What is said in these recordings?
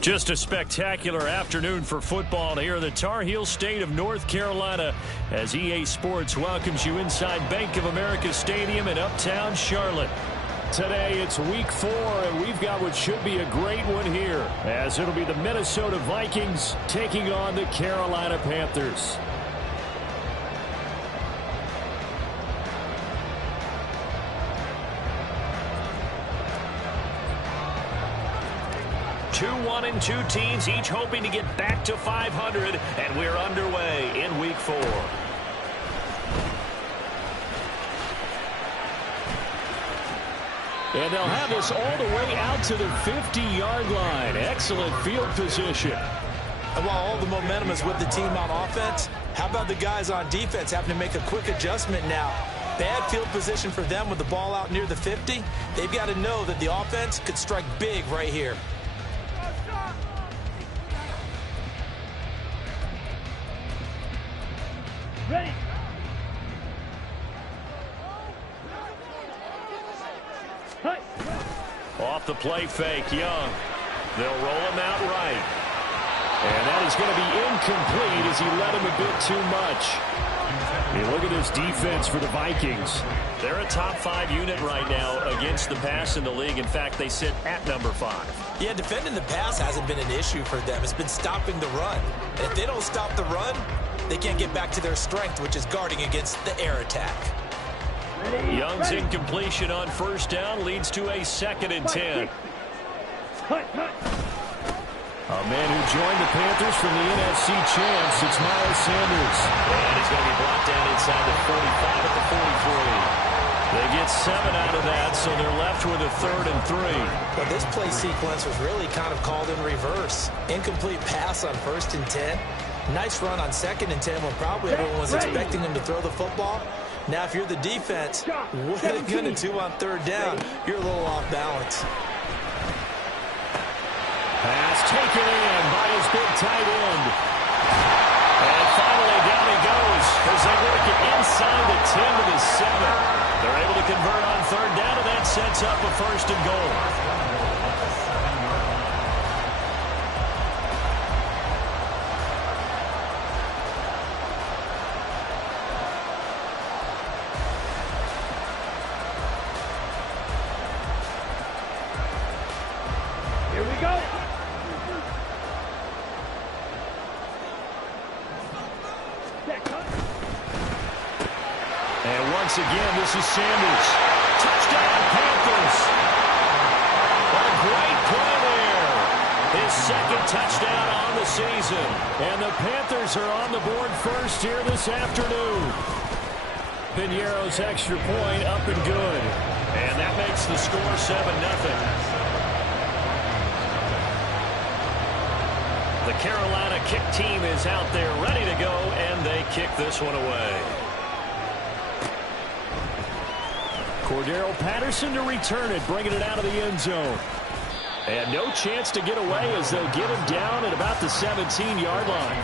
Just a spectacular afternoon for football here in the Tar Heel state of North Carolina as EA Sports welcomes you inside Bank of America Stadium in uptown Charlotte. Today it's week 4, and we've got what should be a great one here, as it'll be the Minnesota Vikings taking on the Carolina Panthers. Two 1-2 teams, each hoping to get back to 500, and we're underway in week 4. And they'll have this all the way out to the 50-yard line. Excellent field position. And while all the momentum is with the team on offense, how about the guys on defense having to make a quick adjustment now? Bad field position for them with the ball out near the 50. They've got to know that the offense could strike big right here. Ready. Off the play fake, Young. They'll roll him out right. And that is going to be incomplete as he led him a bit too much. Hey, look at this defense for the Vikings. They're a top 5 unit right now against the pass in the league. In fact, they sit at number 5. Yeah, defending the pass hasn't been an issue for them. It's been stopping the run. And if they don't stop the run, they can't get back to their strength, which is guarding against the air attack. Young's incompletion on first down leads to a 2nd and 10. A man who joined the Panthers from the NFC champs, it's Miles Sanders. And he's going to be brought down inside the 45 at the 43. They get 7 out of that, so they're left with a 3rd and 3. Well, this play sequence was really kind of called in reverse. Incomplete pass on 1st and 10. Nice run on 2nd and 10 when probably everyone was expecting him to throw the football. Now, if you're the defense, what are they going to do on 3rd down? You're a little off balance. Pass taken in by his big tight end. And finally down he goes as they work it inside the 10 to the 7. They're able to convert on 3rd down, and that sets up a 1st and goal. Here we go. And once again, this is Sanders. Touchdown, Panthers. A great play there. His 2nd touchdown on the season. And the Panthers are on the board first here this afternoon. Piñeiro's extra point up and good. And that makes the score 7-0. The Carolina kick team is out there ready to go, and they kick this one away. Cordero Patterson to return it, bringing it out of the end zone. And no chance to get away as they'll get him down at about the 17-yard line.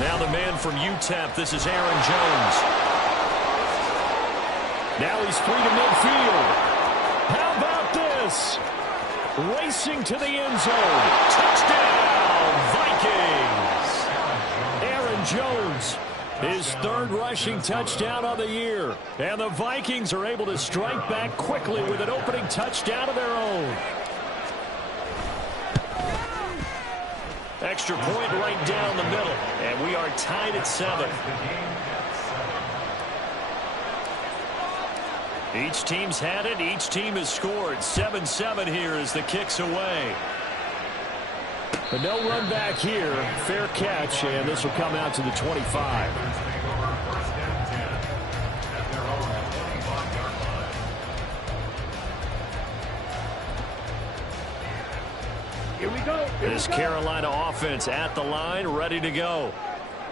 Now the man from UTEP, this is Aaron Jones. Now he's free to midfield. How about this? Racing to the end zone. Touchdown, Vikings. Aaron Jones, his 3rd rushing touchdown of the year. And the Vikings are able to strike back quickly with an opening touchdown of their own. Extra point right down the middle. And we are tied at 7. Each team's had it. Each team has scored. 7-7 here as the kick's away. But no run back here. Fair catch, and this will come out to the 25. Here we go. This Carolina offense at the line, ready to go.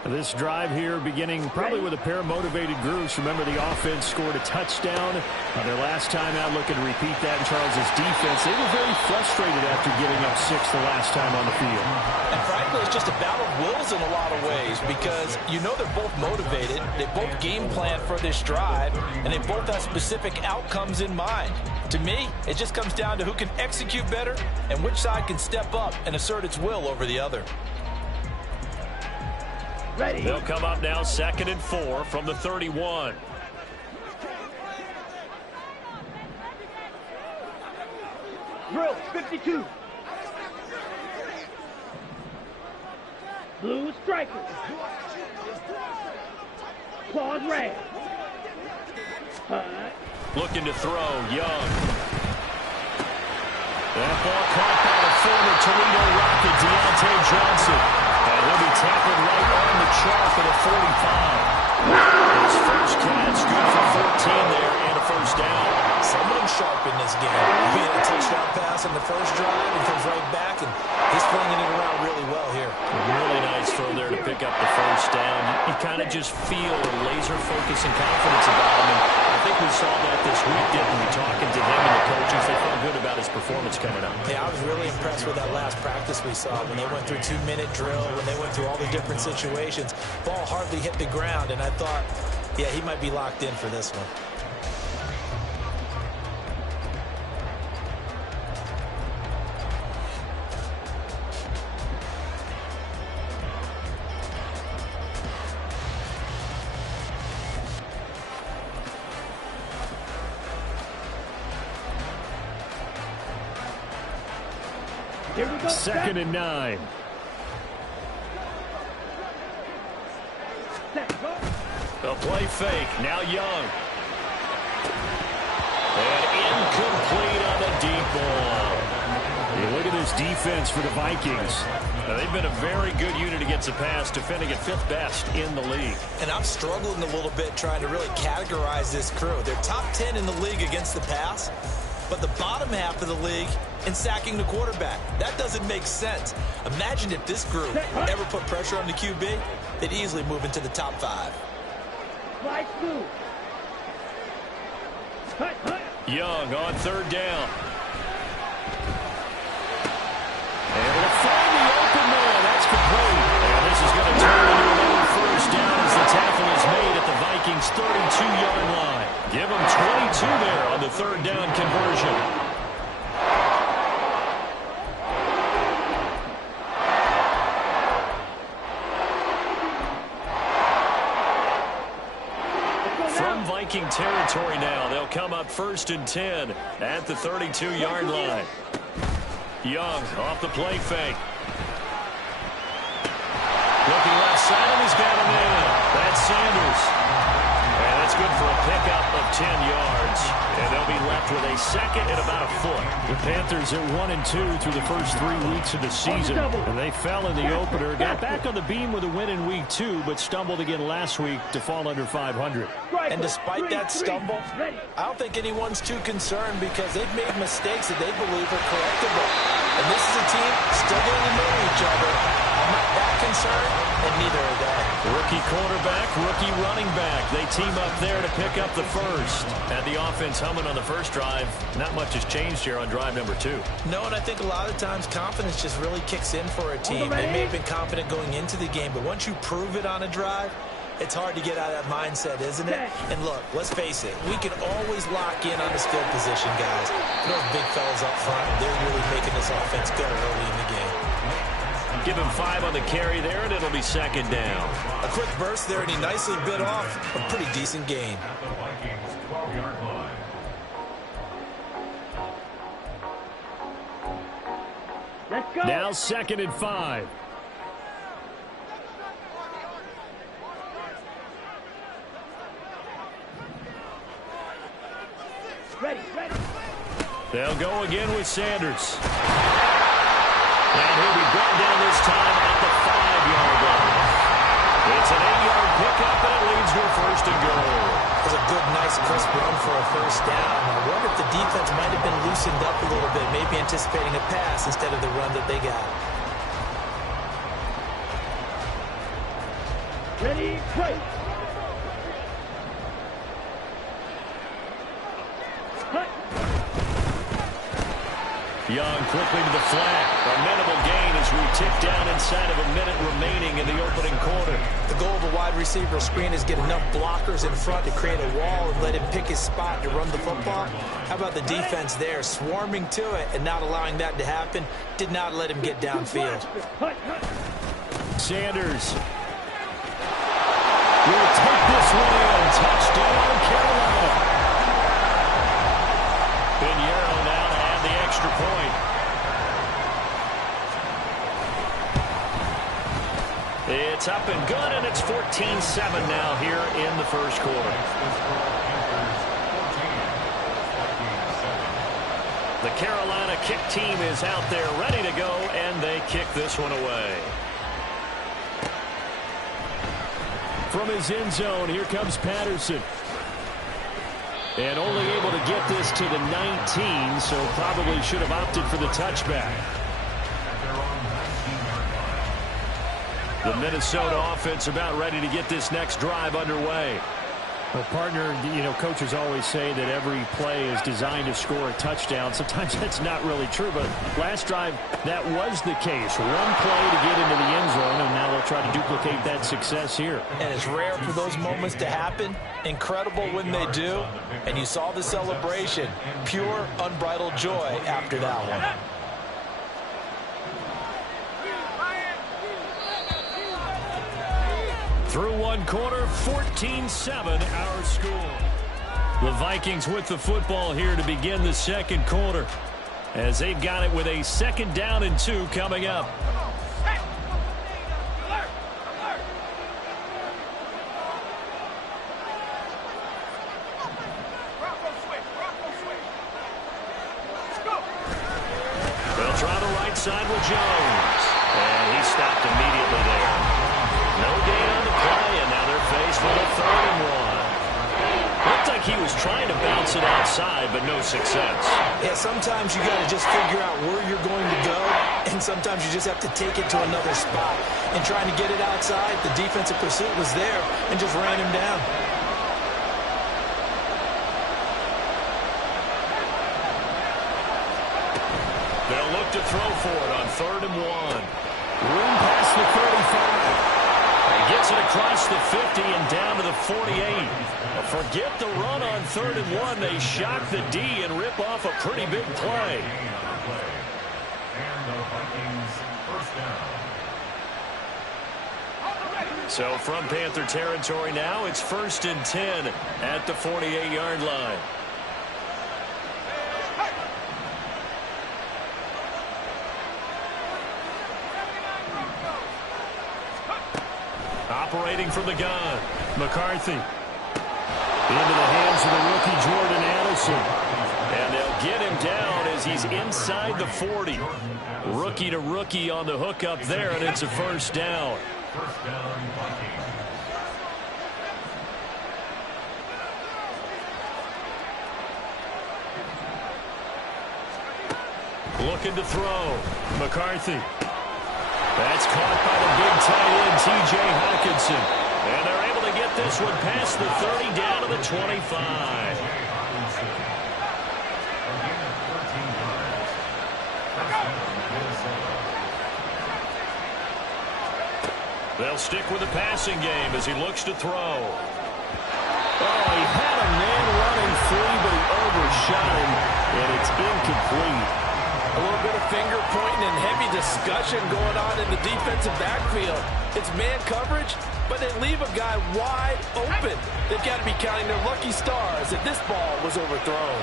This drive here beginning probably with a pair of motivated groups. Remember, the offense scored a touchdown their last time out. Looking to repeat that in Charles's defense. They were very frustrated after giving up 6 the last time on the field. And frankly, it's just a battle of wills in a lot of ways because you know they're both motivated. They both game plan for this drive, and they both have specific outcomes in mind. To me, it just comes down to who can execute better and which side can step up and assert its will over the other. Ready. They'll come up now 2nd and 4 from the 31. Drill 52. Blue striker. Claws red. Looking to throw, Young. That ball caught by the former Toledo Rocket, Deontay Johnson. And he'll be tackled right on the chalk at a 45. His first catch, good for 14 there and a first down. Someone sharp in this game. He had a touchdown pass in the first drive and comes right back, and he's flinging it around really well here. Really nice throw there to pick up the first down. You kind of just feel a laser focus and confidence about him. And I think we saw that this week, didn't we? Talking to him and the coaches, they felt good about his performance coming up. Yeah, I was really impressed with that last practice we saw when they went through 2-minute drill, when they went through all the different situations. Ball hardly hit the ground, and I thought, yeah, he might be locked in for this one. Here we go. 2nd and 9. A play fake. Now Young. And incomplete on the deep ball. You look at this defense for the Vikings. Now, they've been a very good unit against the pass, defending at 5th best in the league. And I'm struggling a little bit trying to really categorize this crew. They're top 10 in the league against the pass, but the bottom half of the league in sacking the quarterback. That doesn't make sense. Imagine if this group ever put pressure on the QB, they'd easily move into the top 5. Fly smooth. Young on 3rd down. Able to find the open man. That's complete. And this is going to turn into another first down as the tackle is made at the Vikings' 32-yard line. Give them 22 there on the 3rd down conversion. From Viking territory now, they'll come up 1st and 10 at the 32-yard line. Young off the play fake. Looking left side, and he's got a man. That's Sanders. And that's good for a pickup of 10 yards. And they'll be left with a 2nd and about a foot. The Panthers at 1-2 through the first 3 weeks of the season. And they fell in the opener, got back on the beam with a win in week 2, but stumbled again last week to fall under 500. And despite that stumble, I don't think anyone's too concerned because they've made mistakes that they believe are correctable. And this is a team still getting to know each other. I'm not that concerned, and neither are they. Rookie quarterback, rookie running back. They team up there to pick up the first. And the offense humming on the first drive. Not much has changed here on drive number 2. No, and I think a lot of times confidence just really kicks in for a team. They may have been confident going into the game, but once you prove it on a drive, it's hard to get out of that mindset, isn't it? And look, let's face it, we can always lock in on this field position, guys. Those big fellas up front, they're really making this offense go early in the game. Give him 5 on the carry there, and it'll be 2nd down. A quick burst there, and he nicely bit off a pretty decent gain. Let's go. Now 2nd and 5. Ready. They'll go again with Sanders. And he'll be brought down this time at the 5-yard line. It's an 8-yard pickup, and it leads to a 1st and goal. It was a good, nice, crisp run for a first down. I wonder if the defense might have been loose loosened up a little bit, maybe anticipating a pass instead of the run that they got. Ready, play. Young quickly to the flat. A minimal gain as we tick down inside of a minute remaining in the opening quarter. The goal of a wide receiver screen is get enough blockers in front to create a wall and let him pick his spot to run the football. How about the defense there, swarming to it and not allowing that to happen? Did not let him get downfield. Sanders will take this one in. Touchdown, Carolina. Pinheiro now to add the extra point. It's up and good, and it's 14-7 now here in the first quarter. The Carolina kick team is out there ready to go, and they kick this one away. From his end zone, here comes Patterson. And only able to get this to the 19, so probably should have opted for the touchback. The Minnesota offense about ready to get this next drive underway. Well, partner, you know, coaches always say that every play is designed to score a touchdown. Sometimes that's not really true, but last drive, that was the case. One play to get into the end zone, and now they'll try to duplicate that success here. And it's rare for those moments to happen. Incredible when they do. And you saw the celebration. Pure, unbridled joy after that one. Through one quarter, 14-7 our score. The Vikings with the football here to begin the second quarter, as they've got it with a 2nd down and 2 coming up. They'll try the right side with Jones, and he stopped immediately there. No gain on the play, and now they're faced with a 3rd and 1. Looked like he was trying to bounce it outside, but no success. Yeah, sometimes you got to just figure out where you're going to go, and sometimes you just have to take it to another spot. And trying to get it outside, the defensive pursuit was there and just ran him down. They'll look to throw for it on 3rd and 1. Room past the 35. He gets it across the 50 and down to the 48. Forget the run on 3rd and 1. They shock the D and rip off a pretty big play. So from Panther territory now, it's 1st and 10 at the 48-yard line. Operating from the gun, McCarthy. Into the hands of the rookie Jordan Addison. And they'll get him down as he's inside the 40. Rookie to rookie on the hook up there, and it's a 1st down. Looking to throw. McCarthy. That's caught by the big tight end, T.J. Hawkinson. And they're able to get this one past the 30 down to the 25. They'll stick with the passing game as he looks to throw. Oh, he had a man running free, but he overshot him, and it's incomplete. A little bit of finger pointing and heavy discussion going on in the defensive backfield. It's man coverage, but they leave a guy wide open. They've got to be counting their lucky stars that this ball was overthrown.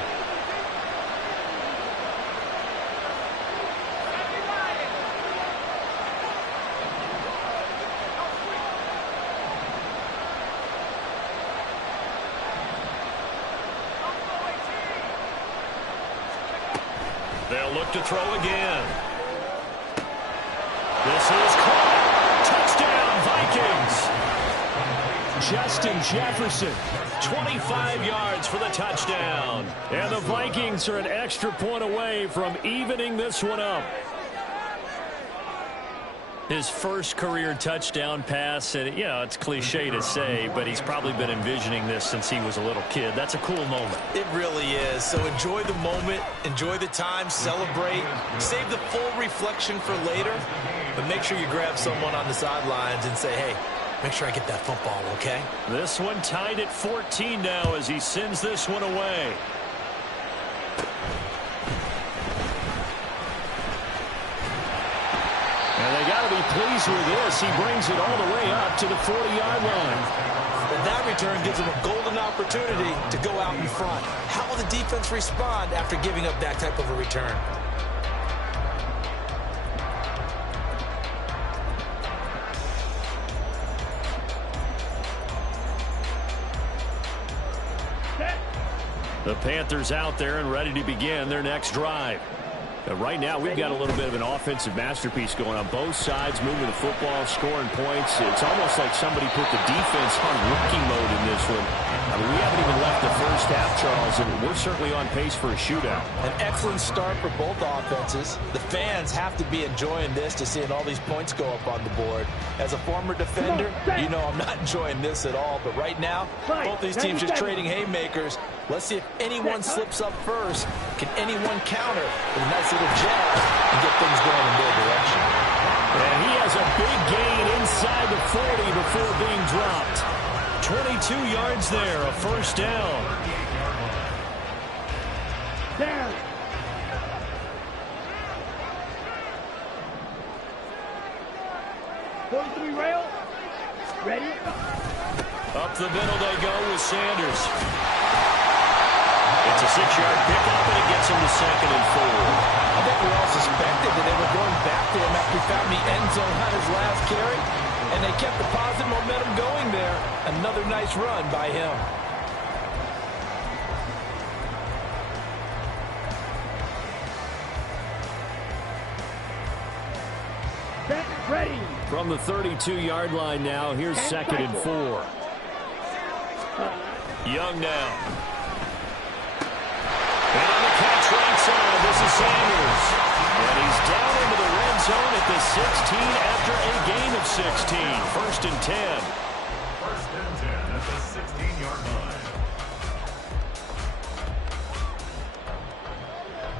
They'll look to throw again. This is caught. Touchdown, Vikings. Justin Jefferson. 25 yards for the touchdown. And the Vikings are an extra point away from evening this one up. His first career touchdown pass, and, you know, it's cliche to say, but he's probably been envisioning this since he was a little kid. That's a cool moment. It really is. So enjoy the moment, enjoy the time, celebrate, save the full reflection for later, but make sure you grab someone on the sidelines and say, hey, make sure I get that football, okay? This one tied at 14 now as he sends this one away. And they got to be pleased with this. He brings it all the way up to the 40-yard line. And that return gives him a golden opportunity to go out in front. How will the defense respond after giving up that type of a return? The Panthers out there and ready to begin their next drive. Right now, we've got a little bit of an offensive masterpiece going on both sides, moving the football, scoring points. It's almost like somebody put the defense on rookie mode in this one. I mean, we haven't even left the first half, Charles, and we're certainly on pace for a shootout. An excellent start for both offenses. The fans have to be enjoying this to seeing all these points go up on the board. As a former defender, you know I'm not enjoying this at all. But right now, both these teams just trading haymakers. Let's see if anyone slips up first. Can anyone counter with a nice little jab and get things going in their direction? And he has a big gain inside the 40 before being dropped. 22 yards there, a first down. Down. Forty-three rail. Ready? Up the middle they go with Sanders. It's a 6-yard pickup, and it gets him to 2nd and 4. I think we all suspected that they were going back to him after he found the end zone on his last carry, and they kept the positive momentum going there. Another nice run by him. Set. Ready. From the 32-yard line now, here's 2nd and 4. Young now. And on the catch right side, this is Sanders. And he's down into the red zone at the 16 after a gain of 16. 1st and 10. 1st and 10 at the 16-yard line.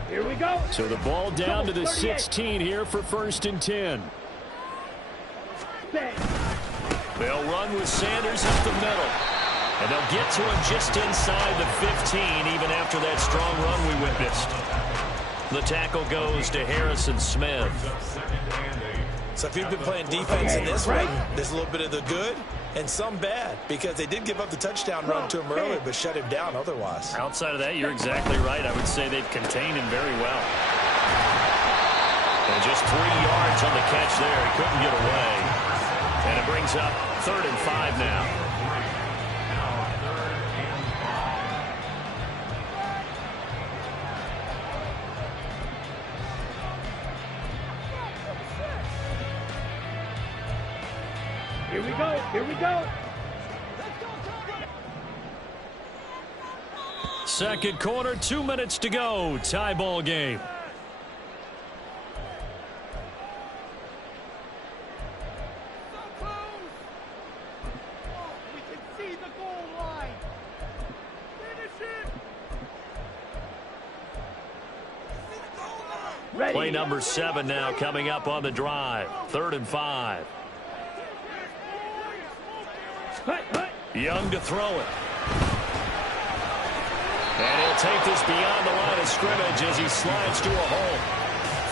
Here we go. So the ball down to the 16 here for 1st and 10. Set. They'll run with Sanders up the middle. And they'll get to him just inside the 15, even after that strong run we witnessed. The tackle goes to Harrison Smith. So if you've been playing defense in this one, there's a little bit of the good and some bad, because they did give up the touchdown run to him earlier, but shut him down otherwise. Outside of that, you're exactly right. I would say they've contained him very well. And just 3 yards on the catch there. He couldn't get away. And it brings up 3rd and 5 now. Here we go. Here we go. Second quarter, 2 minutes to go. Tie ball game. We can see the goal line. Finish it. Ready. Play number 7 now coming up on the drive. 3rd and 5. Young to throw it. And he'll take this beyond the line of scrimmage as he slides to a hole.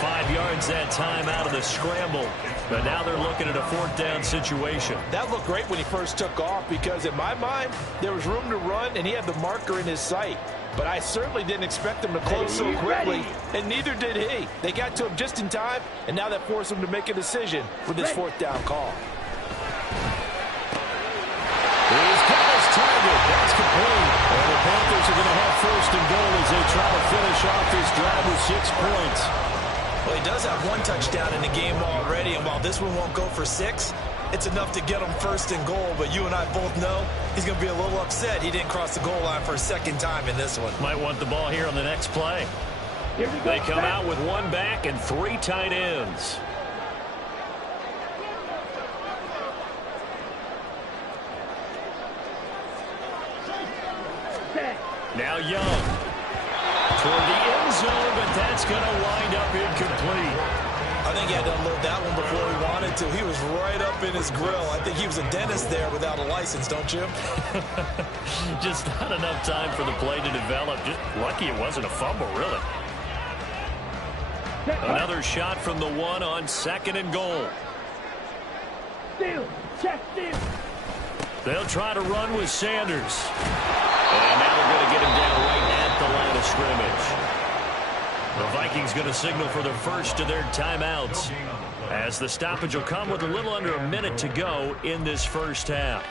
5 yards that time out of the scramble. But now they're looking at a 4th down situation. That looked great when he first took off, because in my mind, there was room to run, and he had the marker in his sight. But I certainly didn't expect him to close so quickly, and neither did he. They got to him just in time, and now that forced him to make a decision with this 4th down call. He's got his target. That's complete. And the Panthers are going to have 1st and goal as they try to finish off this drive with 6 points. Well, he does have 1 touchdown in the game already, and while this one won't go for 6, it's enough to get him first and goal, but you and I both know he's going to be a little upset he didn't cross the goal line for a second time in this one. Might want the ball here on the next play. They come out with one back and 3 tight ends. Now Young toward the end zone, but that's going to wind up incomplete. I think he had to unload that one before he wanted to. He was right up in his grill. I think he was a dentist there without a license, don't you? Just not enough time for the play to develop. Just lucky it wasn't a fumble, really. Another shot from the 1 on 2nd and goal. They'll try to run with Sanders. And now they're going to get him down right at the line of scrimmage. The Vikings going to signal for the first of their timeouts, as the stoppage will come with a little under a minute to go in this first half.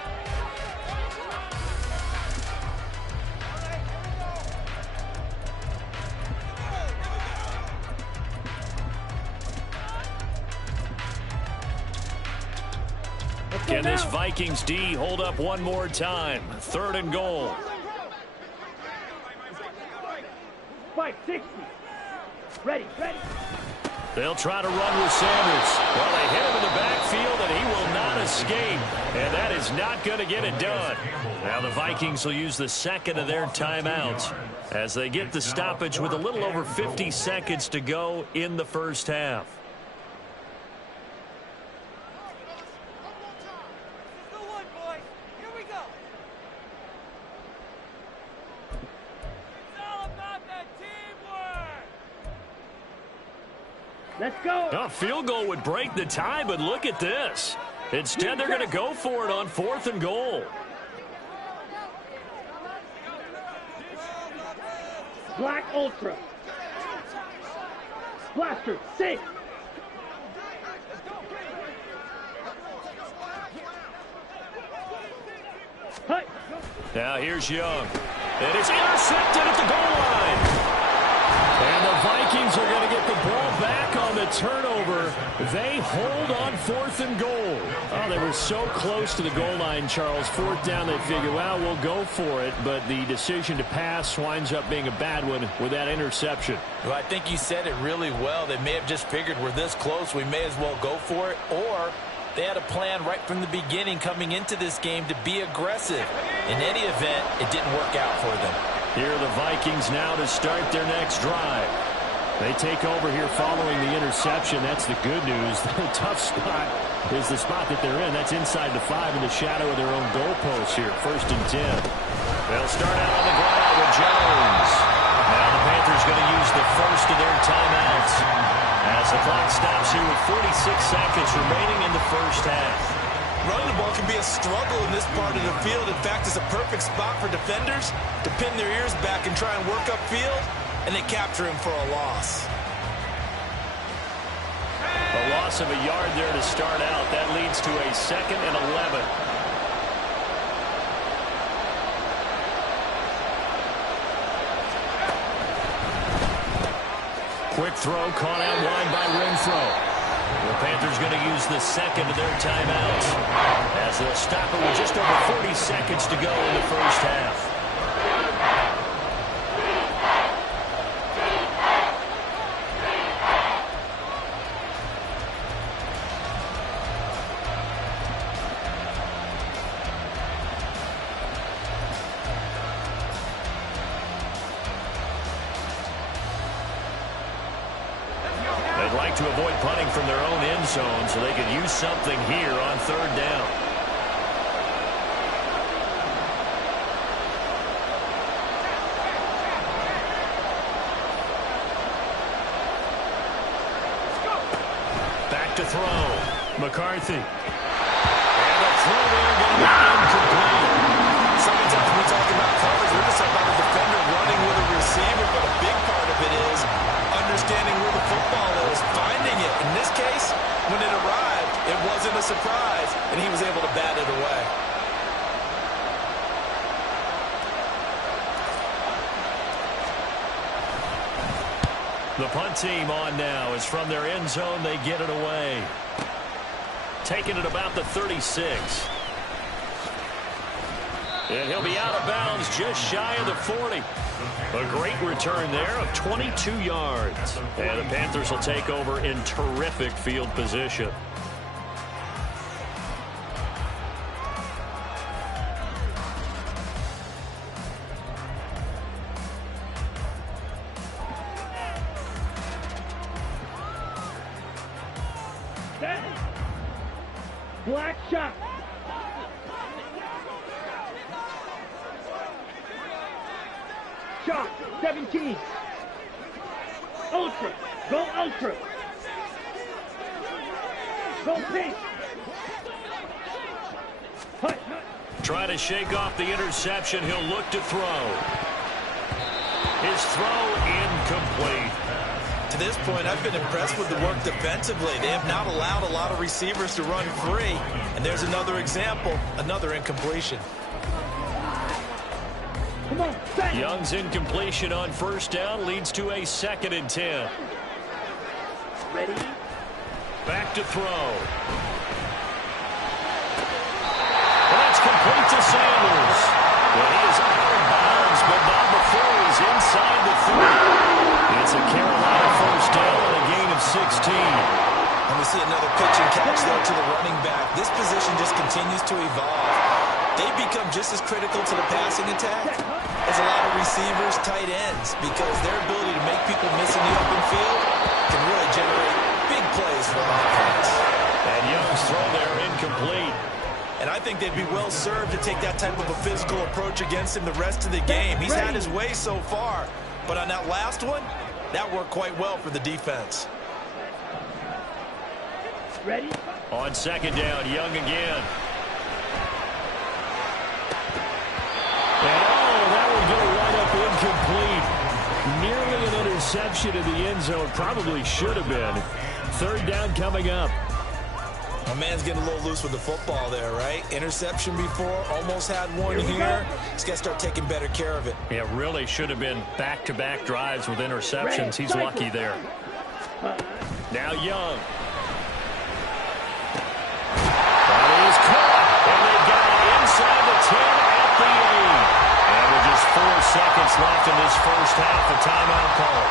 Can this Vikings D hold up one more time? 3rd and goal. 560. Ready. They'll try to run with Sanders. Well, they hit him in the backfield, and he will not escape. And that is not going to get it done. Now the Vikings will use the 2nd of their timeouts as they get the stoppage with a little over 50 seconds to go in the first half. Let's go. A field goal would break the tie, but look at this. Instead, they're going to go for it on 4th and goal. Black Ultra. Blaster, safe. Hey. Now here's Young. And it's intercepted at the goal line. And the Vikings are going to get the ball back on the turnover. They hold on 4th and goal. Oh, they were so close to the goal line, Charles. 4th down, they figure, well, we'll go for it. But the decision to pass winds up being a bad one with that interception. Well, I think you said it really well. They may have just figured we're this close, we may as well go for it. Or they had a plan right from the beginning coming into this game to be aggressive. In any event, it didn't work out for them. Here are the Vikings now to start their next drive. They take over here following the interception. That's the good news. The tough spot is the spot that they're in. That's inside the 5 in the shadow of their own goalpost here. 1st and 10. They'll start out on the ground with Jones. Now the Panthers going to use the first of their timeouts as the clock stops here with 46 seconds remaining in the first half. Running the ball can be a struggle in this part of the field. In fact, it's a perfect spot for defenders to pin their ears back and try and work upfield, and they capture him for a loss. A loss of a yard there to start out. That leads to a 2nd and 11. Quick throw caught out wide by Renfro. The Panthers going to use the 2nd of their timeouts as they'll stop it with just over 40 seconds to go in the first half. They'd like to avoid punting from their own end zone so they could use something here on 3rd down. Back to throw. McCarthy. And the throw there going to be incomplete. Sometimes we talk about coverage, we're just talking about the defender running with a receiver, but a big part of it is understanding where the football is, finding it. In this case, when it arrived, it wasn't a surprise, and he was able to bat it away. The punt team on now is from their end zone. They get it away. taken at about the 36. And he'll be out of bounds just shy of the 40. A great return there of 22 yards. And the Panthers will take over in terrific field position. Black shot. Shot, 17. Ultra. Go ultra. Go pink. Hut. Trying to shake off the interception. He'll look to throw. His throw incomplete. To this point, I've been impressed with the work defensively. They have not allowed a lot of receivers to run free. And there's another example, another incompletion. Come on, bang. Young's incompletion on first down leads to a 2nd and 10. Ready? Back to throw. And that's complete to Sanders. Well, he is out of bounds, but not before he's inside the 30. It's a Carolina first down and a gain of 16. And we see another pitch and catch there to the running back. This position just continues to evolve. They become just as critical to the passing attack as a lot of receivers, tight ends, because their ability to make people miss in the open field can really generate big plays for an offense. And Young's throw there incomplete. And I think they'd be well served to take that type of a physical approach against him the rest of the game. He's had his way so far, but on that last one, that worked quite well for the defense. Ready? On 2nd down, Young again. And that would go right up incomplete. Nearly an interception in the end zone. Probably should have been. 3rd down coming up. My man's getting a little loose with the football there, right? Interception before, almost had one here. He's got to start taking better care of it. It really should have been back-to-back drives with interceptions. He's lucky there. Now Young. That is caught. And they've got it inside the 10 at the 8. And with just 4 seconds left in this first half, a timeout call.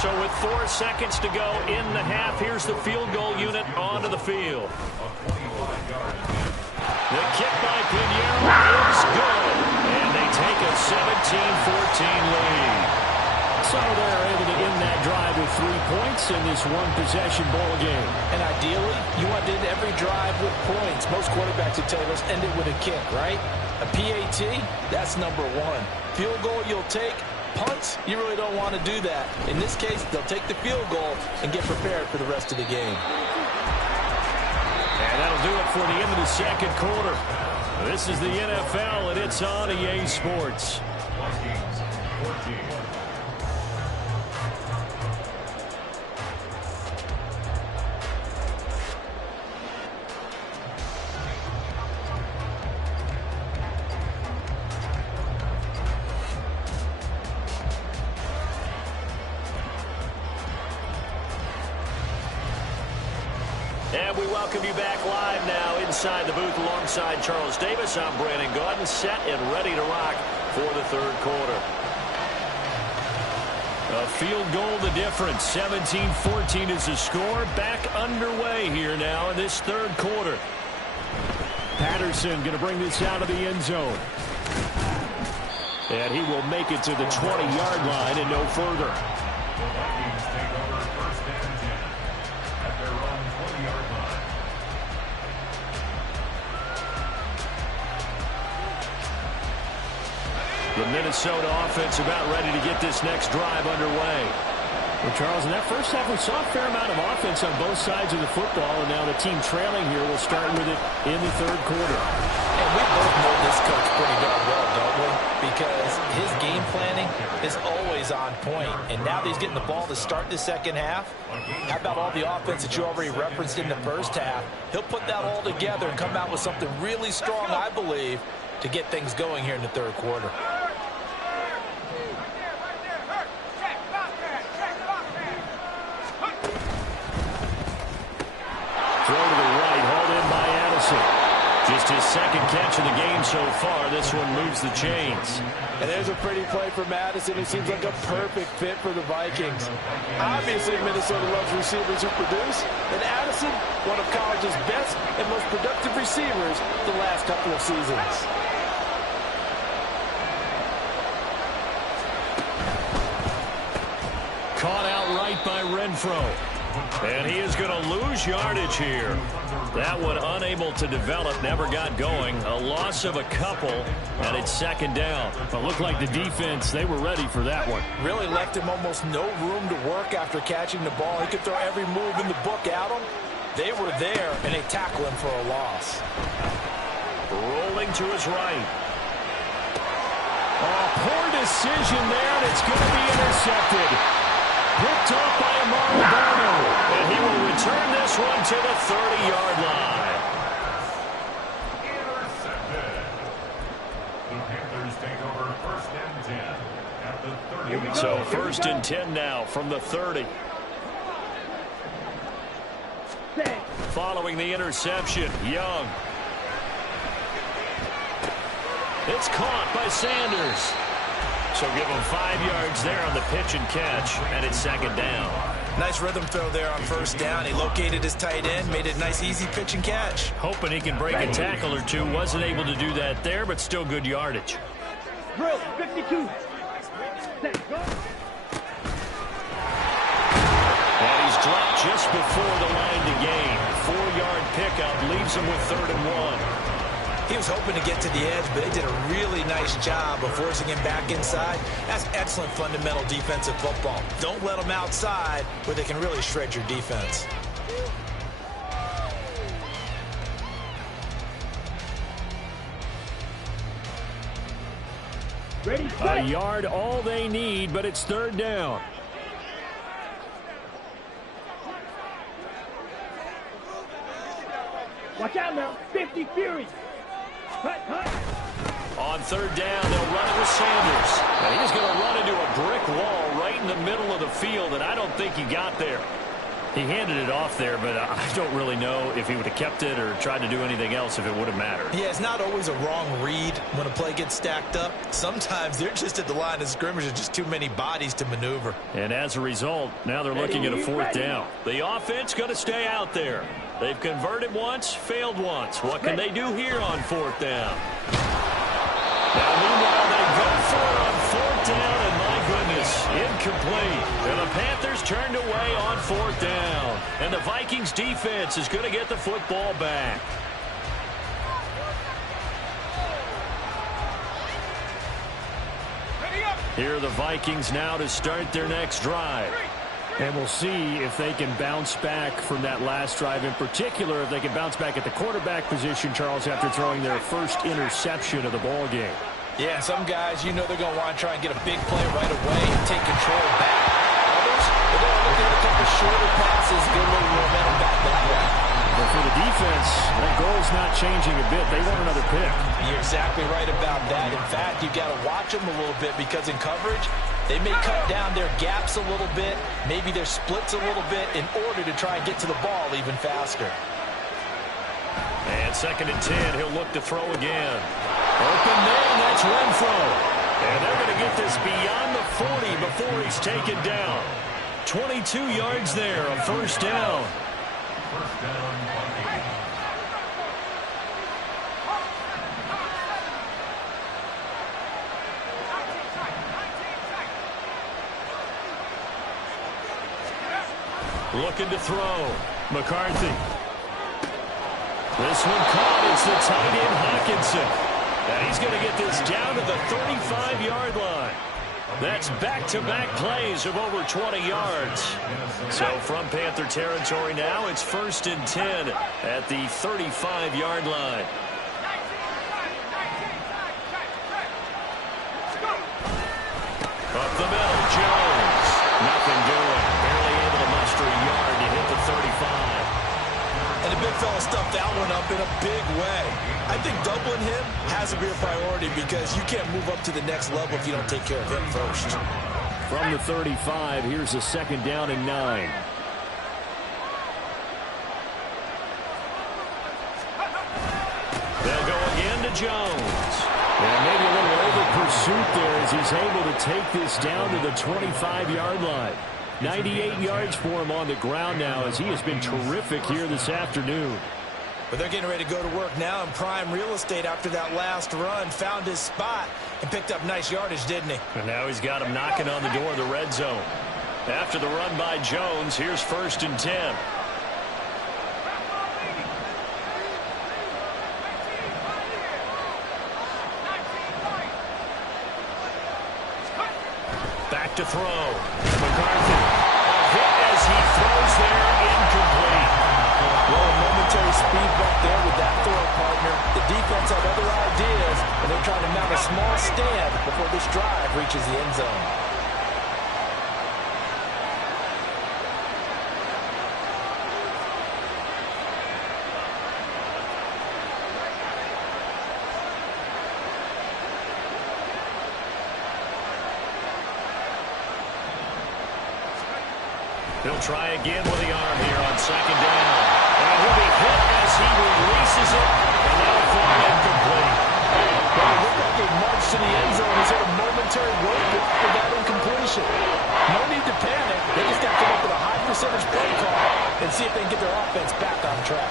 So with 4 seconds to go in the half, here's the field goal unit onto the field. The kick by Pinheiro is good. And they take a 17-14 lead. So they're able to end that drive with 3 points in this one-possession ball game. And ideally, you want to end every drive with points. Most quarterbacks would tell us end it with a kick, right? A PAT, that's number 1. Field goal you'll take. Punts, you really don't want to do that. In this case, they'll take the field goal and get prepared for the rest of the game. And that'll do it for the end of the second quarter. This is the NFL, and it's on EA Sports. And we welcome you back live now inside the booth alongside Charles Davis. I'm Brandon Gaudin, set and ready to rock for the third quarter. A field goal the difference. 17-14 is the score. Back underway here now in this third quarter. Patterson going to bring this out of the end zone. And he will make it to the 20-yard line and no further. The Minnesota offense about ready to get this next drive underway. Well, Charles, in that first half, we saw a fair amount of offense on both sides of the football, and now the team trailing here will start with it in the third quarter. And we both know this coach pretty darn well, don't we? Because his game planning is always on point. And now that he's getting the ball to start the second half, how about all the offense that you already referenced in the first half? He'll put that all together and come out with something really strong, I believe, to get things going here in the third quarter. Hawkinson. Just his second catch of the game so far. This one moves the chains. And there's a pretty play for Madison, who seems like a perfect fit for the Vikings. Obviously, Minnesota loves receivers who produce, and Addison, one of college's best and most productive receivers the last couple of seasons. Caught outright by Renfro. And he is going to lose yardage here. That one unable to develop, never got going. A loss of a couple, and it's second down. It looked like the defense, they were ready for that one. Really left him almost no room to work after catching the ball. He could throw every move in the book at him. They were there, and they tackle him for a loss. Rolling to his right. Oh, poor decision there, and it's going to be intercepted. Picked off by Amari Barno. And he will return this one to the 30-yard line. Intercepted. The Panthers take over 1st and 10 at the 30. So 1st and 10 now from the 30. Following the interception, Young. It's caught by Sanders. So give him 5 yards there on the pitch and catch, and it's second down. Nice rhythm throw there on 1st down. He located his tight end, made it a nice, easy pitch and catch. Hoping he can break a tackle or two. Wasn't able to do that there, but still good yardage. Drill, 52. Set, go. And he's dropped just before the line to gain. 4-yard pickup leaves him with 3rd and 1. He was hoping to get to the edge, but they did a really nice job of forcing him back inside. That's excellent fundamental defensive football. Don't let them outside where they can really shred your defense. Ready, A set. yard all they need, but it's 3rd down. Watch out now. 50 Fury. Cut, cut. On 3rd down, they'll run it with Sanders. And he's going to run into a brick wall right in the middle of the field, and I don't think he got there. He handed it off there, but I don't really know if he would have kept it or tried to do anything else if it would have mattered. Yeah, it's not always a wrong read when a play gets stacked up. Sometimes they're just at the line of scrimmage. There's just too many bodies to maneuver. And as a result, now they're looking at a 4th down. The offense going to stay out there. They've converted once, failed once. What can they do here on 4th down? Now, meanwhile, they go for it on 4th down, and my goodness, incomplete. And the Panthers turned away on 4th down. And the Vikings defense is going to get the football back. Here are the Vikings now to start their next drive. And we'll see if they can bounce back from that last drive. In particular, if they can bounce back at the quarterback position, Charles, after throwing their first interception of the ball game. Yeah, some guys, you know they're going to want to try and get a big play right away and take control back. Others, they're going to look at a couple shorter passes, get a little momentum back that way. But for the defense, that goal's not changing a bit. They want another pick. You're exactly right about that. In fact, you've got to watch them a little bit because in coverage, they may cut down their gaps a little bit, maybe their splits a little bit in order to try and get to the ball even faster. And 2nd and 10, he'll look to throw again. Open man, that's Renfro. And they're going to get this beyond the 40 before he's taken down. 22 yards there, a 1st down. 1st down, Vikings. Looking to throw. McCarthy. This one caught. It's the tight end Hawkinson. And he's going to get this down to the 35-yard line. That's back-to-back plays of over 20 yards. So from Panther territory now, it's 1st and 10 at the 35-yard line. Up the middle, Jones. Nothing doing. Barely able to muster a yard to hit the 35. And the big fella stuffed that one up in a big way. I think doubling him has to be a priority because you can't move up to the next level if you don't take care of him first. From the 35, here's a 2nd down and 9. to Jones. And maybe a little over pursuit there as he's able to take this down to the 25-yard line. 98 yards for him on the ground now as he has been terrific here this afternoon. But they're getting ready to go to work now in prime real estate after that last run. Found his spot and picked up nice yardage, didn't he? And now he's got him knocking on the door of the red zone. After the run by Jones, here's 1st and 10. Back to throw. McCarthy. A hit as he throws there, incomplete. Well, a momentary speed bump there with that throw, partner. The defense had other ideas, and they're trying to mount a small stand before this drive reaches the end zone. He'll try again with the arm here on 2nd down. And he'll be hit as he releases it. And that'll fly incomplete. Well, it looked like a march to the end zone. He had a momentary rope with that incompletion. No need to panic. They just got to come up with a high percentage play call and see if they can get their offense back on track.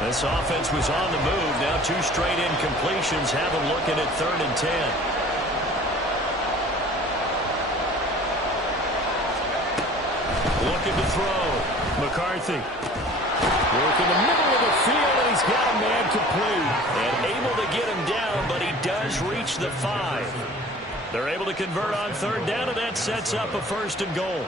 This offense was on the move. Now 2 straight incompletions have them looking at 3rd and 10. Looking to throw. McCarthy. Working the middle of the field, and he's got a man complete. And able to get him down, but he does reach the 5. They're able to convert on 3rd down, and that sets up a 1st and goal.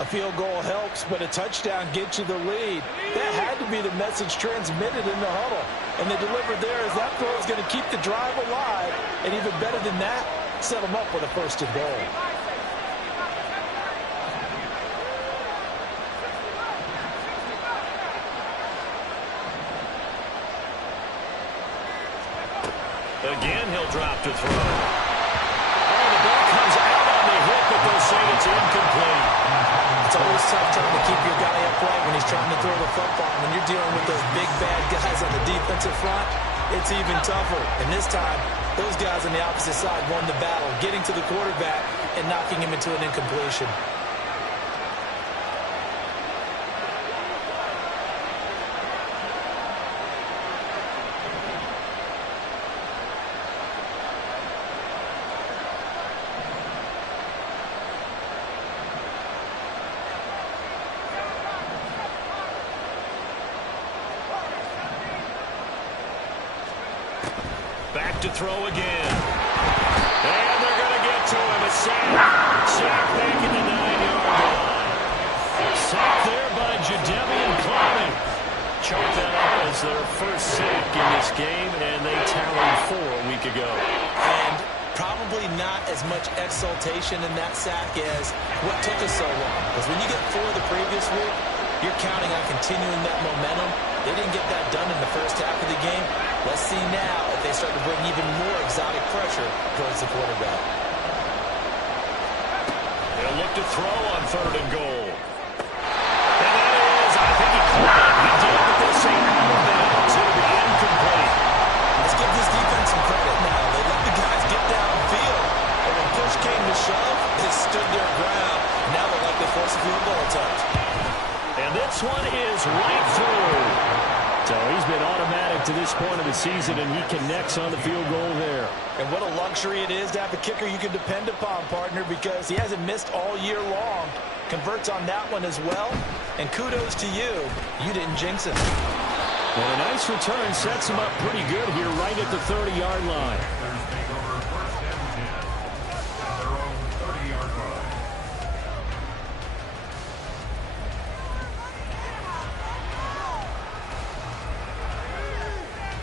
A field goal helps, but a touchdown gets you the lead. That had to be the message transmitted in the huddle. And they delivered there as that throw is going to keep the drive alive. And even better than that, set them up with a 1st and goal. Again, he'll drop to throw. Oh, the ball comes out on the hit, but they'll say it's incomplete. It's always tough trying to keep your guy upright when he's trying to throw the football. When you're dealing with those big, bad guys on the defensive front, it's even tougher. And this time, those guys on the opposite side won the battle, getting to the quarterback and knocking him into an incompletion. Back to throw again. And they're going to get to him. A sack. Sack back in the 9-yard line. Sack there by Jadeveon Clowney. Choked that up as their first sack in this game, and they tallied 4 a week ago. And probably not as much exultation in that sack as what took us so long. Because when you get 4 the previous week, you're counting on continuing that momentum. They didn't get that done in the first half of the game. Let's see now if they start to bring even more exotic pressure towards the quarterback. They'll look to throw on 3rd and goal. And that is, I think he caught it. He did, but they'll say out of bounds. It'll be incomplete. Let's give this defense some credit now. They let the guys get downfield. And when push came to shove, they stood their ground. Now they're likely to force a field goal attempt. And this one is right through. So he's been automatic to this point of the season, and he connects on the field goal there. And what a luxury it is to have a kicker you can depend upon, partner, because he hasn't missed all year long. Converts on that one as well. And kudos to you. You didn't jinx him. Well, a nice return sets him up pretty good here right at the 30-yard line.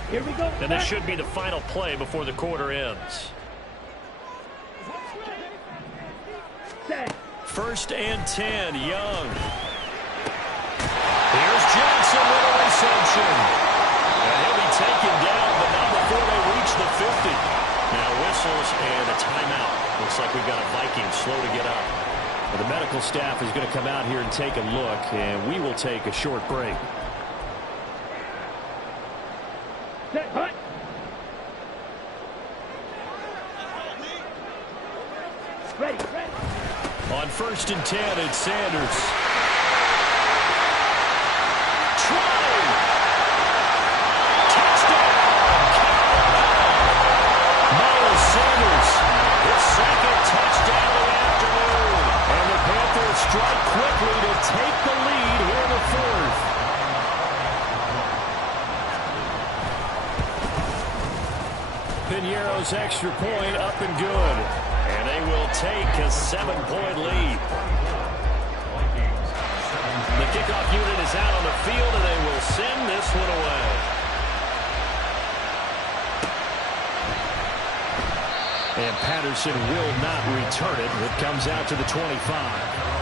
Here we go. And this should be the final play before the quarter ends. 1st and 10, Young. Here's Johnson with a reception. And he'll be taken down, but not before they reach the 50. Now whistles and a timeout. Looks like we've got a Viking slow to get up. Well, the medical staff is going to come out here and take a look, and we will take a short break. Ready. On 1st and 10, it's Sanders. Try! Touchdown! Miles Sanders, his second touchdown of the afternoon. And the Panthers strike quickly to take the lead here in the 4th. Piñeiro's extra point up and good. And they will take a 7-point lead. The kickoff unit is out on the field, and they will send this one away. And Patterson will not return it. It comes out to the 25.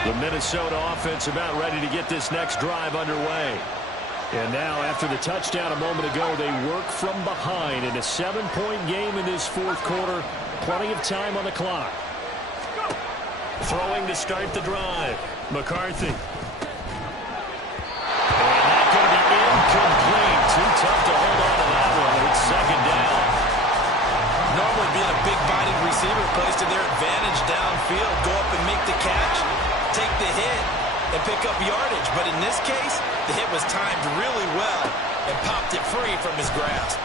The Minnesota offense about ready to get this next drive underway. And now, after the touchdown a moment ago, they work from behind in a 7-point game in this 4th quarter. Plenty of time on the clock. Throwing to start the drive. McCarthy. And that's going to be incomplete. Too tough to hold on to that one. It's 2nd down. Normally being a big-bodied receiver plays to their advantage downfield. Go up and make the catch, take the hit, and pick up yardage. But in this case, the hit was timed really well and popped it free from his grasp.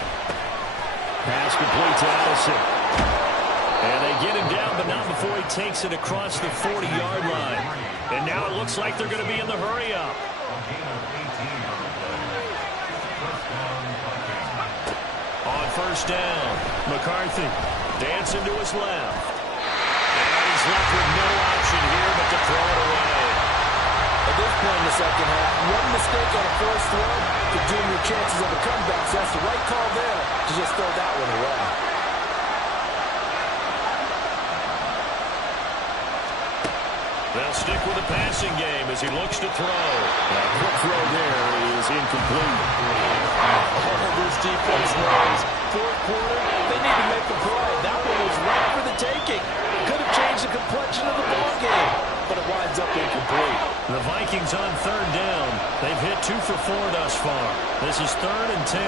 Pass complete to Allison. And they get him down, but not before he takes it across the 40-yard line. And now it looks like they're going to be in the hurry-up. On 1st down, McCarthy dancing to his left. And he's left with no option here but to throw it away. At this point in the second half, one mistake on a forced throw could doom your chances of a comeback. So that's the right call there to just throw that one away. They'll stick with the passing game as he looks to throw. A quick throw there is incomplete. This defense knows 4th quarter, they need to make the play. That one was right for the taking. Could have changed the complexion of the ball game, but it winds up incomplete. The Vikings on 3rd down. They've hit 2 for 4 thus far. This is 3rd and 10.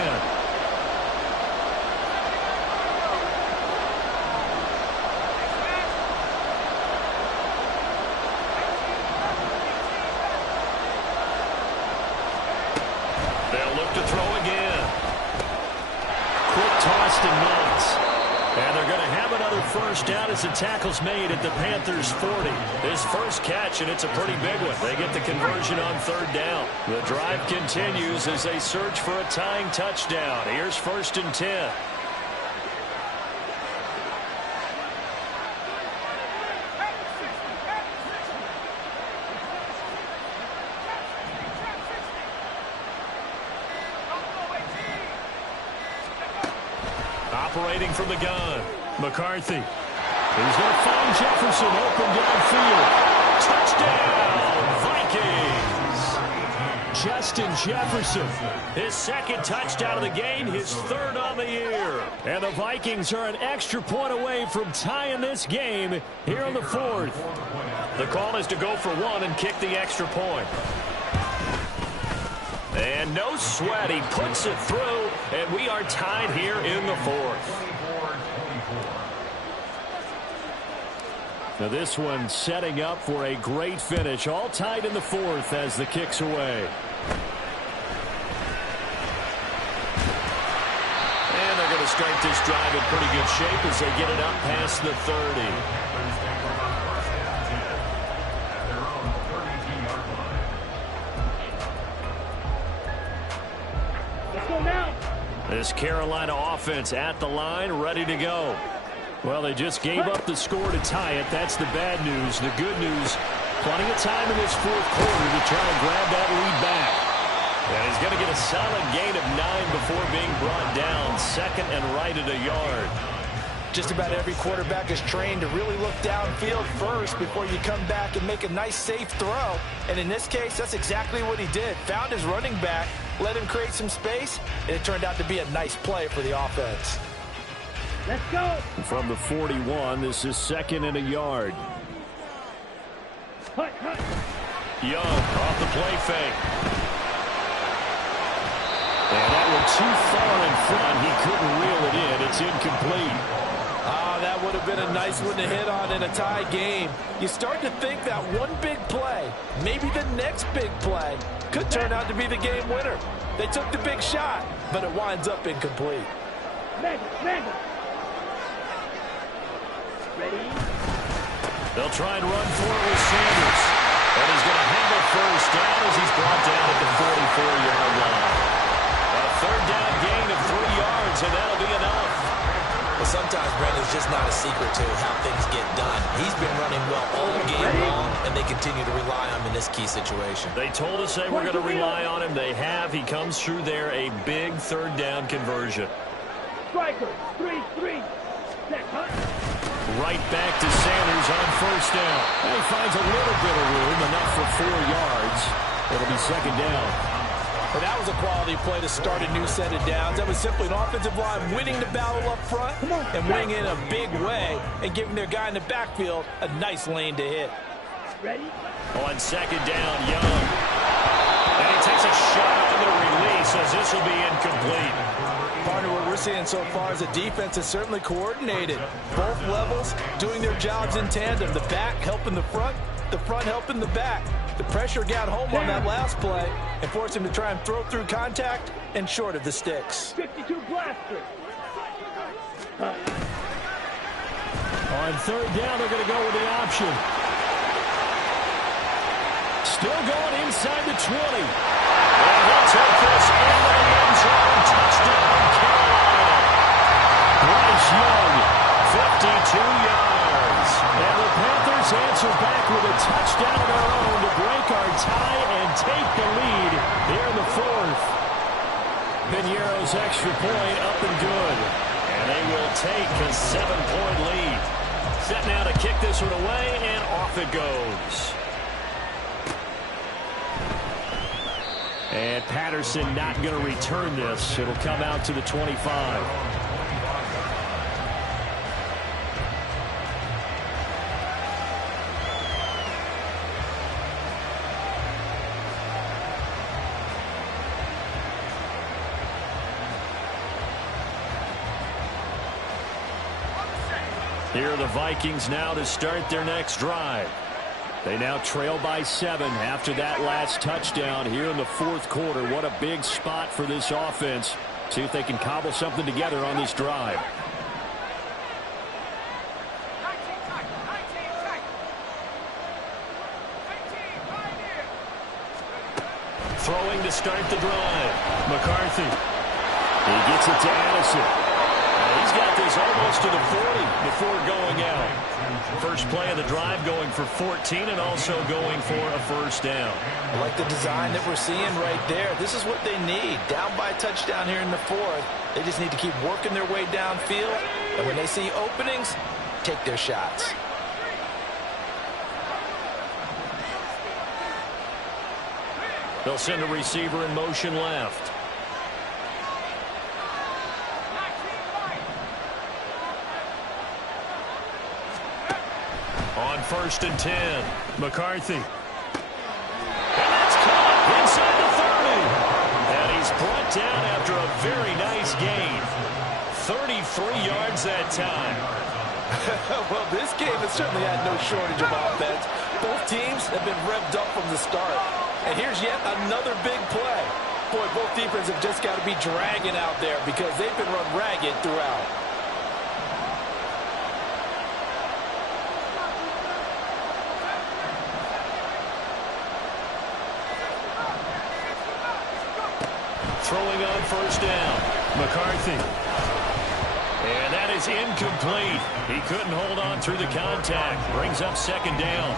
They'll look to throw again. Quick toss to Knox. And they're going to have another 1st down as the tackle's made at the Panthers' 40. His first catch, and it's a pretty big one. They get the conversion on 3rd down. The drive continues as they search for a tying touchdown. Here's 1st and 10. Operating from the gun, McCarthy. He's going to find Jefferson open downfield. Touchdown, Vikings! Justin Jefferson, his 2nd touchdown of the game, his 3rd on the year. And the Vikings are an extra point away from tying this game here in the 4th. The call is to go for 1 and kick the extra point. And no sweat, he puts it through, and we are tied here in the 4th. Now this one setting up for a great finish, all tied in the 4th as the kick's away. And they're going to start this drive in pretty good shape as they get it up past the 30. This Carolina offense at the line, ready to go. Well, they just gave up the score to tie it. That's the bad news. The good news, plenty of time in this fourth quarter to try and grab that lead back. And he's going to get a solid gain of 9 before being brought down. Second and right at a yard. Just about every quarterback is trained to really look downfield first before you come back and make a nice, safe throw. And in this case, that's exactly what he did. Found his running back, let him create some space, and it turned out to be a nice play for the offense. Let's go. From the 41, this is second and a yard. Young off the play fake. And that one too far in front. He couldn't reel it in. It's incomplete. Ah, that would have been a nice one to hit on in a tie game. You start to think that one big play, maybe the next big play, could turn out to be the game winner. They took the big shot, but it winds up incomplete. Mega. Ready? They'll try and run for it with Sanders. And he's going to handle first down as he's brought down at the 44-yard line. A third down gain of 3 yards, and that'll be enough. Well, sometimes, Brandon, it's just not a secret to how things get done. He's been running well all game long, and they continue to rely on him in this key situation. They told us they were going to rely on him. They have. He comes through there, a big third down conversion. Striker. 3-3. Set, huh? Right back to Sanders on first down. And he finds a little bit of room, enough for 4 yards. It'll be second down. But that was a quality play to start a new set of downs. That was simply an offensive line winning the battle up front and winning in a big way and giving their guy in the backfield a nice lane to hit. Ready? On second down, Young. And he takes a shot on the release as this will be incomplete. Partner, what we're seeing so far is the defense is certainly coordinated. Both levels doing their jobs in tandem. The back helping the front helping the back. The pressure got home on that last play and forced him to try and throw through contact and short of the sticks. 52 blaster. On third down, they're going to go with the option. Still going inside the 20. And he'll take this into the end zone. Touchdown, Carolina. Bryce Young, 52 yards. and the Panthers answer back with a touchdown of their own to break our tie and take the lead here in the fourth. Piñeiro's extra point up and good. And they will take a 7-point lead. Set now to kick this one away, and off it goes. And Patterson not going to return this. It'll come out to the 25. Here are the Vikings now to start their next drive. They now trail by 7 after that last touchdown here in the fourth quarter. What a big spot for this offense. See if they can cobble something together on this drive. Throwing to start the drive. McCarthy. He gets it to Addison. He's got this almost to the 40 before going out. First play of the drive going for 14 and also going for a first down. I like the design that we're seeing right there. This is what they need. Down by a touchdown here in the fourth. They just need to keep working their way downfield. And when they see openings, take their shots. They'll send a receiver in motion left. On first and 10, McCarthy. And that's caught inside the 30. And he's brought down after a very nice gain. 33 yards that time. Well, this game has certainly had no shortage of offense. Both teams have been revved up from the start. And here's yet another big play. Boy, both defenses have just got to be dragging out there because they've been run ragged throughout. Throwing on first down. McCarthy. And that is incomplete. He couldn't hold on through the contact. Brings up second down.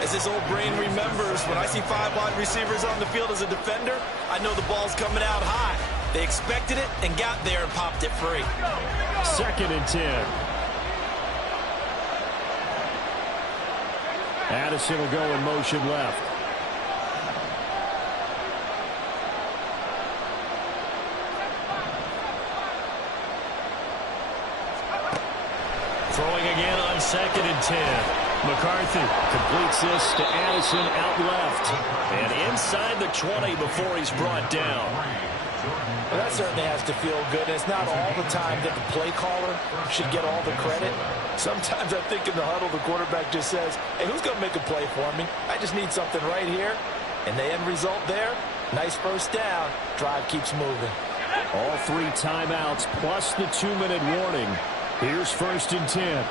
As this old brain remembers, when I see 5 wide receivers on the field as a defender, I know the ball's coming out high. They expected it and got there and popped it free. 2nd and 10. Addison will go in motion left. Throwing again on 2nd and 10. McCarthy completes this to Addison out left. And inside the 20 before he's brought down. Well, that certainly has to feel good. And it's not all the time that the play caller should get all the credit. Sometimes I think in the huddle, the quarterback just says, hey, who's going to make a play for me? I just need something right here. And the end result there, nice first down. Drive keeps moving. All 3 timeouts plus the 2-minute warning. Here's 1st and 10.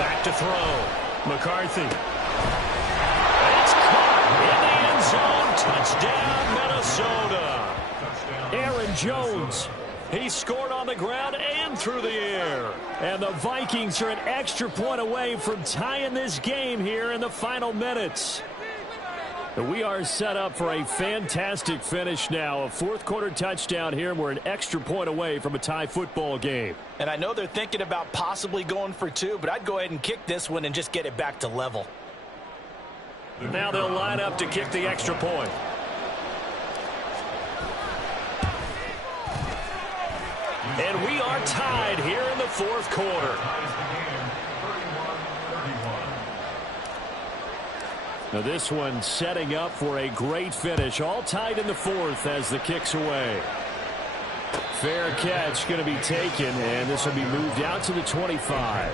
Back to throw. McCarthy. It's caught in the end zone. Touchdown, Minnesota. Aaron Jones. He scored on the ground and through the air. And the Vikings are an extra point away from tying this game here in the final minutes. But we are set up for a fantastic finish now. A 4th quarter touchdown here, and we're an extra point away from a tie football game. And I know they're thinking about possibly going for 2, but I'd go ahead and kick this one and just get it back to level. Now they'll line up to kick the extra point. And we are tied here in the 4th quarter. Now this one setting up for a great finish. All tied in the 4th as the kick's away. Fair catch going to be taken, and this will be moved out to the 25.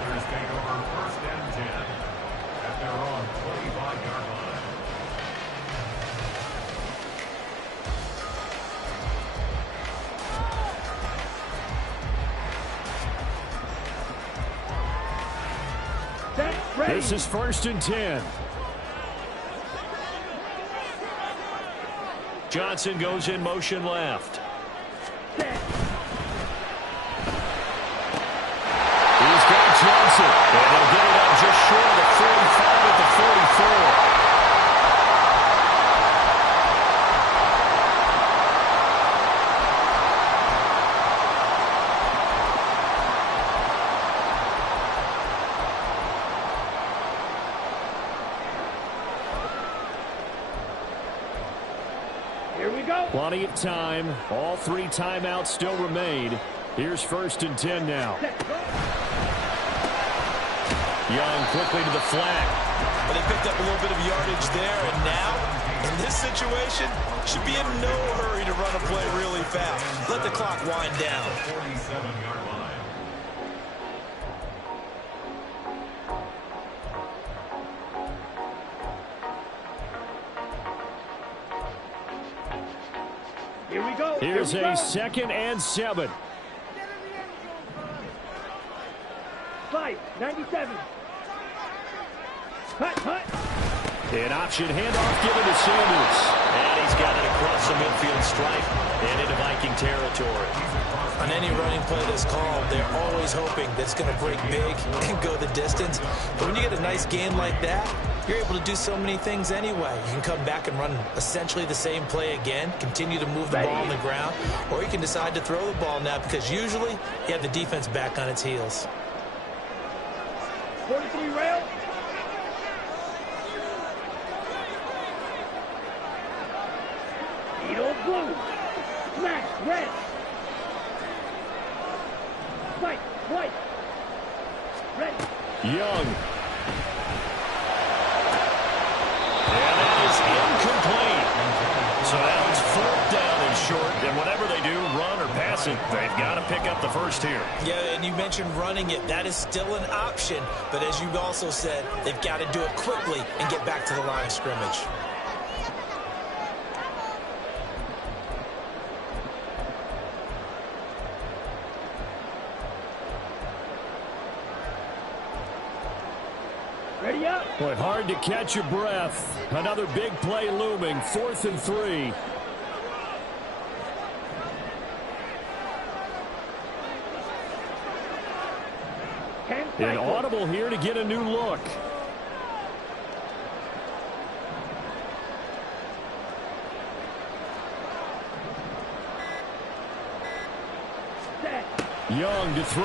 This is 1st and 10. Johnson goes in motion left. He's got Johnson. And he'll get it up just short of the 45 at the 44. Plenty of time. All 3 timeouts still remain. Here's 1st and 10 now. Young quickly to the flat. But they picked up a little bit of yardage there, and now, in this situation, should be in no hurry to run a play really fast. Let the clock wind down. 47-yard line. Here we go. Here's a 2nd and 7. 97. Hut. An option handoff given to Sanders. And he's got it across the midfield stripe and into Viking territory. On any running play that's called, they're always hoping that it's going to break big and go the distance. But when you get a nice gain like that, you're able to do so many things anyway. You can come back and run essentially the same play again, continue to move the ball on the ground, or you can decide to throw the ball now because usually you have the defense back on its heels. 43 rail. Edo blue. Smash red. White. Red. Young. And that is incomplete. So now it's 4th down and short. And whatever they do, run or pass it, they've got to pick up the first here. Yeah, and you mentioned running it. That is still an option. But as you also said, they've got to do it quickly and get back to the line of scrimmage. Ready up. Boy, hard to catch your breath. Another big play looming. 4th and 3. An audible here to get a new look. Young to throw.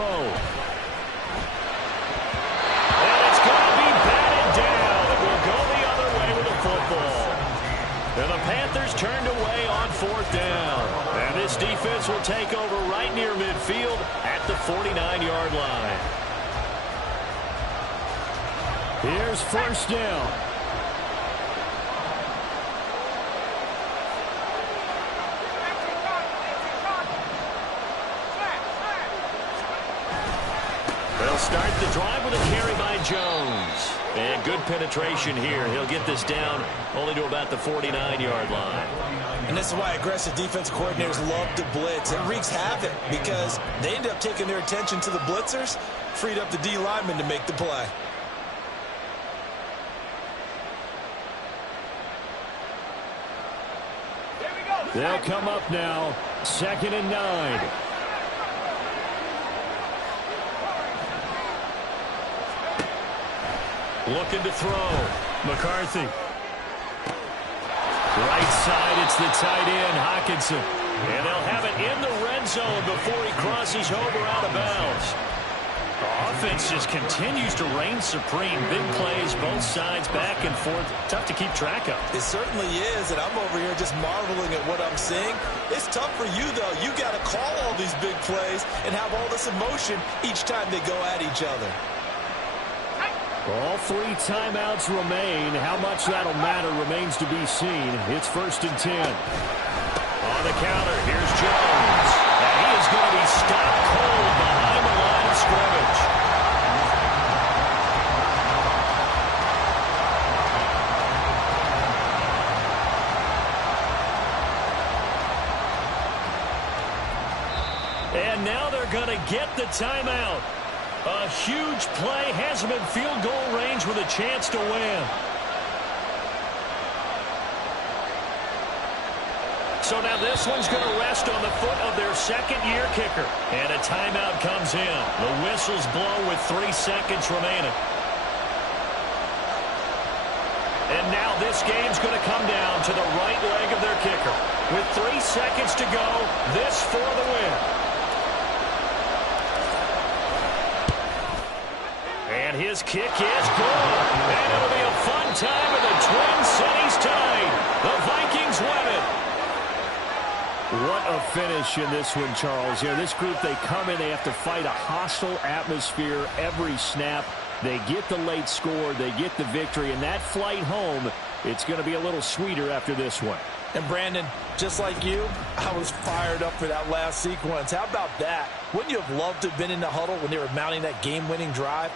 And it's going to be batted down. It will go the other way with the football. And the Panthers turned away on 4th down. And this defense will take over right near midfield at the 49-yard line. Here's 1st down. They'll start the drive with a carry by Jones. And good penetration here. He'll get this down only to about the 49-yard line. And this is why aggressive defense coordinators love to blitz. It wreaks havoc because they end up taking their attention to the blitzers, freed up the D lineman to make the play. They'll come up now. 2nd and 9. Looking to throw. McCarthy. Right side, it's the tight end, Hockenson. And they'll have it in the red zone before he crosses over out of bounds. The offense just continues to reign supreme. Big plays, both sides, back and forth. Tough to keep track of. It certainly is, and I'm over here just marveling at what I'm seeing. It's tough for you, though. You got to call all these big plays and have all this emotion each time they go at each other. All 3 timeouts remain. How much that'll matter remains to be seen. It's 1st and 10. On the counter, here's Jones. And he is going to be stopped cold behind the line of scrimmage. And now they're going to get the timeout. A huge play has him in field goal range with a chance to win. So now this one's going to rest on the foot of their 2nd-year kicker. And a timeout comes in. The whistles blow with 3 seconds remaining. And now this game's going to come down to the right leg of their kicker. With 3 seconds to go, this for the win. And his kick is good. And it'll be a fun time in the Twin Cities tonight. The Vikings win it. What a finish in this one, Charles. You know, this group, they come in, they have to fight a hostile atmosphere every snap. They get the late score, they get the victory, and that flight home, it's going to be a little sweeter after this one. And Brandon, just like you, I was fired up for that last sequence. How about that? Wouldn't you have loved to have been in the huddle when they were mounting that game-winning drive?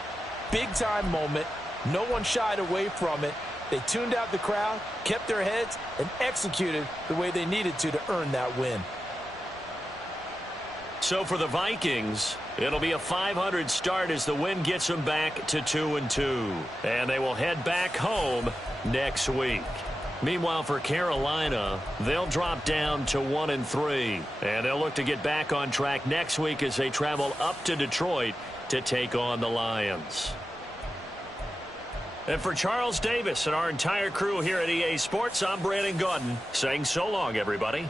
Big-time moment. No one shied away from it. They tuned out the crowd, kept their heads, and executed the way they needed to earn that win. So for the Vikings, it'll be a .500 start as the win gets them back to 2-2. And they will head back home next week. Meanwhile, for Carolina, they'll drop down to 1-3. And they'll look to get back on track next week as they travel up to Detroit to take on the Lions. And for Charles Davis and our entire crew here at EA Sports, I'm Brandon Gaudin saying so long, everybody.